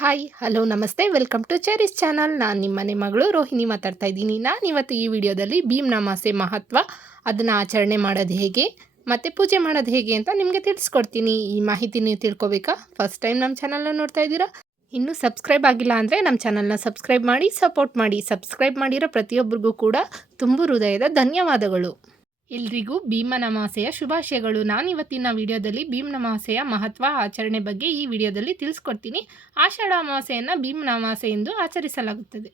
Hi hello ನಮಸ್ತೆ welcome to cherish channel. ನಾನು ನಿಮ್ಮನೆ ಮಗಳು ರೋಹಿಣಿ ಮಾತಾಡ್ತಾ ಇದ್ದೀನಿ. ನಾನಿವತ್ತು ಈ ವಿಡಿಯೋದಲ್ಲಿ ಭೀಮ್ ಅಮಾವಾಸ್ಯೆ ಮಹತ್ವ, ಅದನ್ನು ಆಚರಣೆ ಮಾಡೋದು ಹೇಗೆ ಮತ್ತು ಪೂಜೆ ಮಾಡೋದು ಹೇಗೆ ಅಂತ ನಿಮಗೆ ತಿಳಿಸ್ಕೊಡ್ತೀನಿ. ಈ ಮಾಹಿತಿ ನೀವು ತಿಳ್ಕೊಬೇಕಾ? ಫಸ್ಟ್ ಟೈಮ್ ನಮ್ಮ ಚಾನಲ್ನ ನೋಡ್ತಾ ಇದ್ದೀರಾ? ಇನ್ನೂ ಸಬ್ಸ್ಕ್ರೈಬ್ ಆಗಿಲ್ಲ ಅಂದರೆ ನಮ್ಮ ಚಾನಲ್ನ ಸಬ್ಸ್ಕ್ರೈಬ್ ಮಾಡಿ ಸಪೋರ್ಟ್ ಮಾಡಿ. ಸಬ್ಸ್ಕ್ರೈಬ್ ಮಾಡಿರೋ ಪ್ರತಿಯೊಬ್ಬರಿಗೂ ಕೂಡ ತುಂಬು ಹೃದಯದ ಧನ್ಯವಾದಗಳು. ಎಲ್ರಿಗೂ ಭೀಮನ ಅಮಾವಾಸ್ಯೆಯ ಶುಭಾಶಯಗಳು. ನಾನು ಇವತ್ತಿನ ವಿಡಿಯೋದಲ್ಲಿ ಭೀಮನ ಅಮಾವಾಸ್ಯೆಯ ಮಹತ್ವ ಆಚರಣೆ ಬಗ್ಗೆ ಈ ವಿಡಿಯೋದಲ್ಲಿ ತಿಳಿಸ್ಕೊಡ್ತೀನಿ. ಆಷಾಢ ಅಮಾವಾಸ್ಯೆಯನ್ನು ಭೀಮನ ಅಮಾವಾಸ್ಯೆ ಎಂದು ಆಚರಿಸಲಾಗುತ್ತದೆ.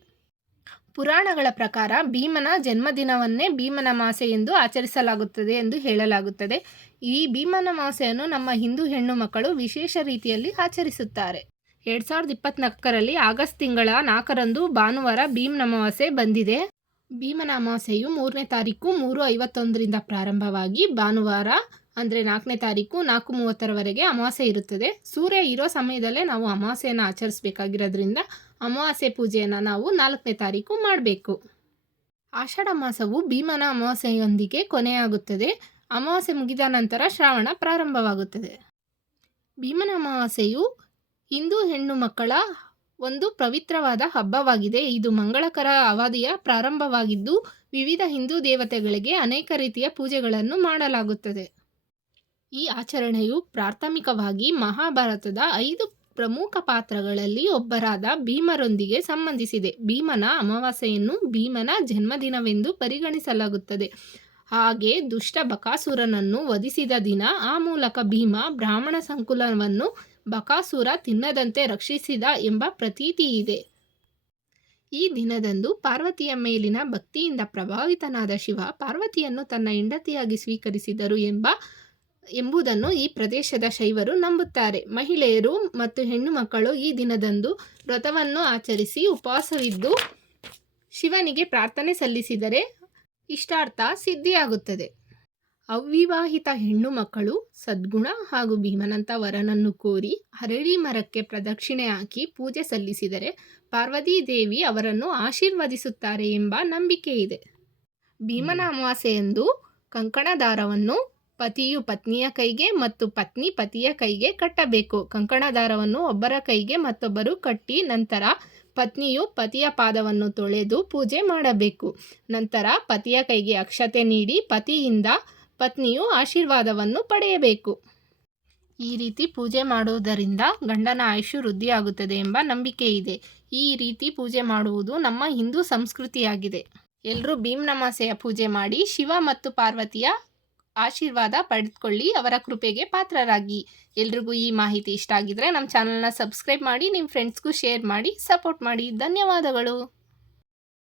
ಪುರಾಣಗಳ ಪ್ರಕಾರ ಭೀಮನ ಜನ್ಮದಿನವನ್ನೇ ಭೀಮನ ಅಮಾವಾಸ್ಯೆ ಎಂದು ಆಚರಿಸಲಾಗುತ್ತದೆ ಎಂದು ಹೇಳಲಾಗುತ್ತದೆ. ಈ ಭೀಮನ ಅಮಾವಾಸ್ಯೆಯನ್ನು ನಮ್ಮ ಹಿಂದೂ ಹೆಣ್ಣು ಮಕ್ಕಳು ವಿಶೇಷ ರೀತಿಯಲ್ಲಿ ಆಚರಿಸುತ್ತಾರೆ. 2024ರಲ್ಲಿ ಆಗಸ್ಟ್ ತಿಂಗಳ 4ರಂದು ಭಾನುವಾರ ಭೀಮನ ಅಮಾವಾಸ್ಯೆ ಬಂದಿದೆ. ಭೀಮನ ಅಮಾವಾಸ್ಯೆಯು 3ನೇ ತಾರೀಕು 3:51ರಿಂದ ಪ್ರಾರಂಭವಾಗಿ ಭಾನುವಾರ ಅಂದರೆ 4ನೇ ತಾರೀಕು 4:30ರವರೆಗೆ ಅಮಾವಾಸ್ಯೆ ಇರುತ್ತದೆ. ಸೂರ್ಯ ಇರೋ ಸಮಯದಲ್ಲೇ ನಾವು ಅಮಾವಾಸ್ಯೆಯನ್ನು ಆಚರಿಸಬೇಕಾಗಿರೋದ್ರಿಂದ ಅಮಾವಾಸ್ಯೆ ಪೂಜೆಯನ್ನು ನಾವು 4ನೇ ತಾರೀಕು ಮಾಡಬೇಕು. ಆಷಾಢ ಮಾಸವು ಭೀಮನ ಅಮಾವಾಸ್ಯೆಯೊಂದಿಗೆ ಕೊನೆಯಾಗುತ್ತದೆ. ಅಮಾವಾಸ್ಯೆ ಮುಗಿದ ನಂತರ ಶ್ರಾವಣ ಪ್ರಾರಂಭವಾಗುತ್ತದೆ. ಭೀಮನ ಅಮಾವಾಸ್ಯೆಯು ಹಿಂದೂ ಹೆಣ್ಣು ಮಕ್ಕಳ ಒಂದು ಪವಿತ್ರವಾದ ಹಬ್ಬವಾಗಿದೆ. ಇದು ಮಂಗಳಕರ ಅವಧಿಯ ಪ್ರಾರಂಭವಾಗಿದ್ದು ವಿವಿಧ ಹಿಂದೂ ದೇವತೆಗಳಿಗೆ ಅನೇಕ ರೀತಿಯ ಪೂಜೆಗಳನ್ನು ಮಾಡಲಾಗುತ್ತದೆ. ಈ ಆಚರಣೆಯು ಪ್ರಾಥಮಿಕವಾಗಿ ಮಹಾಭಾರತದ 5 ಪ್ರಮುಖ ಪಾತ್ರಗಳಲ್ಲಿ ಒಬ್ಬರಾದ ಭೀಮರೊಂದಿಗೆ ಸಂಬಂಧಿಸಿದೆ. ಭೀಮನ ಅಮಾವಾಸ್ಯೆಯನ್ನು ಭೀಮನ ಜನ್ಮದಿನವೆಂದು ಪರಿಗಣಿಸಲಾಗುತ್ತದೆ. ಹಾಗೆ ದುಷ್ಟ ಬಕಾಸುರನನ್ನು ವಧಿಸಿದ ದಿನ. ಆ ಮೂಲಕ ಭೀಮ ಬ್ರಾಹ್ಮಣ ಸಂಕುಲವನ್ನು ಬಕಾಸುರ ತಿನ್ನದಂತೆ ರಕ್ಷಿಸಿದ ಎಂಬ ಪ್ರತೀತಿ ಇದೆ. ಈ ದಿನದಂದು ಪಾರ್ವತಿಯ ಮೇಲಿನ ಭಕ್ತಿಯಿಂದ ಪ್ರಭಾವಿತನಾದ ಶಿವ ಪಾರ್ವತಿಯನ್ನು ತನ್ನ ಹೆಂಡತಿಯಾಗಿ ಸ್ವೀಕರಿಸಿದರು ಎಂಬುದನ್ನು ಈ ಪ್ರದೇಶದ ಶೈವರು ನಂಬುತ್ತಾರೆ. ಮಹಿಳೆಯರು ಮತ್ತು ಹೆಣ್ಣು ಮಕ್ಕಳು ಈ ದಿನದಂದು ವ್ರತವನ್ನು ಆಚರಿಸಿ ಉಪವಾಸವಿದ್ದು ಶಿವನಿಗೆ ಪ್ರಾರ್ಥನೆ ಸಲ್ಲಿಸಿದರೆ ಇಷ್ಟಾರ್ಥ ಸಿದ್ಧಿಯಾಗುತ್ತದೆ. ಅವಿವಾಹಿತ ಹೆಣ್ಣು ಮಕ್ಕಳು ಸದ್ಗುಣ ಹಾಗೂ ಭೀಮನಂತ ವರನನ್ನು ಕೋರಿ ಹರಳಿ ಮರಕ್ಕೆ ಪ್ರದಕ್ಷಿಣೆ ಹಾಕಿ ಪೂಜೆ ಸಲ್ಲಿಸಿದರೆ ಪಾರ್ವತೀ ದೇವಿ ಅವರನ್ನು ಆಶೀರ್ವದಿಸುತ್ತಾರೆ ಎಂಬ ನಂಬಿಕೆ ಇದೆ. ಭೀಮನ ಅಮಾವಾಸ್ಯೆಯಂದು ಕಂಕಣ ದಾರವನ್ನು ಪತಿಯು ಪತ್ನಿಯ ಕೈಗೆ ಮತ್ತು ಪತ್ನಿ ಪತಿಯ ಕೈಗೆ ಕಟ್ಟಬೇಕು. ಕಂಕಣ ದಾರವನ್ನು ಒಬ್ಬರ ಕೈಗೆ ಮತ್ತೊಬ್ಬರು ಕಟ್ಟಿ ನಂತರ ಪತ್ನಿಯು ಪತಿಯ ಪಾದವನ್ನು ತೊಳೆದು ಪೂಜೆ ಮಾಡಬೇಕು. ನಂತರ ಪತಿಯ ಕೈಗೆ ಅಕ್ಷತೆ ನೀಡಿ ಪತಿಯಿಂದ ಪತ್ನಿಯು ಆಶೀರ್ವಾದವನ್ನು ಪಡೆಯಬೇಕು. ಈ ರೀತಿ ಪೂಜೆ ಮಾಡುವುದರಿಂದ ಗಂಡನ ಆಯುಷ್ಯ ವೃದ್ಧಿಯಾಗುತ್ತದೆ ಎಂಬ ನಂಬಿಕೆ ಇದೆ. ಈ ರೀತಿ ಪೂಜೆ ಮಾಡುವುದು ನಮ್ಮ ಹಿಂದೂ ಸಂಸ್ಕೃತಿಯಾಗಿದೆ. ಎಲ್ಲರೂ ಭೀಮನ ಅಮಾವಾಸ್ಯೆಯ ಪೂಜೆ ಮಾಡಿ ಶಿವ ಮತ್ತು ಪಾರ್ವತಿಯ ಆಶೀರ್ವಾದ ಪಡೆದುಕೊಳ್ಳಿ, ಅವರ ಕೃಪೆಗೆ ಪಾತ್ರರಾಗಿ. ಎಲ್ರಿಗೂ ಈ ಮಾಹಿತಿ ಇಷ್ಟ ಆಗಿದ್ರೆ ನಮ್ಮ ಚಾನಲ್ನ ಸಬ್ಸ್ಕ್ರೈಬ್ ಮಾಡಿ, ನಿಮ್ಮ ಫ್ರೆಂಡ್ಸ್ಗೂ ಶೇರ್ ಮಾಡಿ, ಸಪೋರ್ಟ್ ಮಾಡಿ. ಧನ್ಯವಾದಗಳು.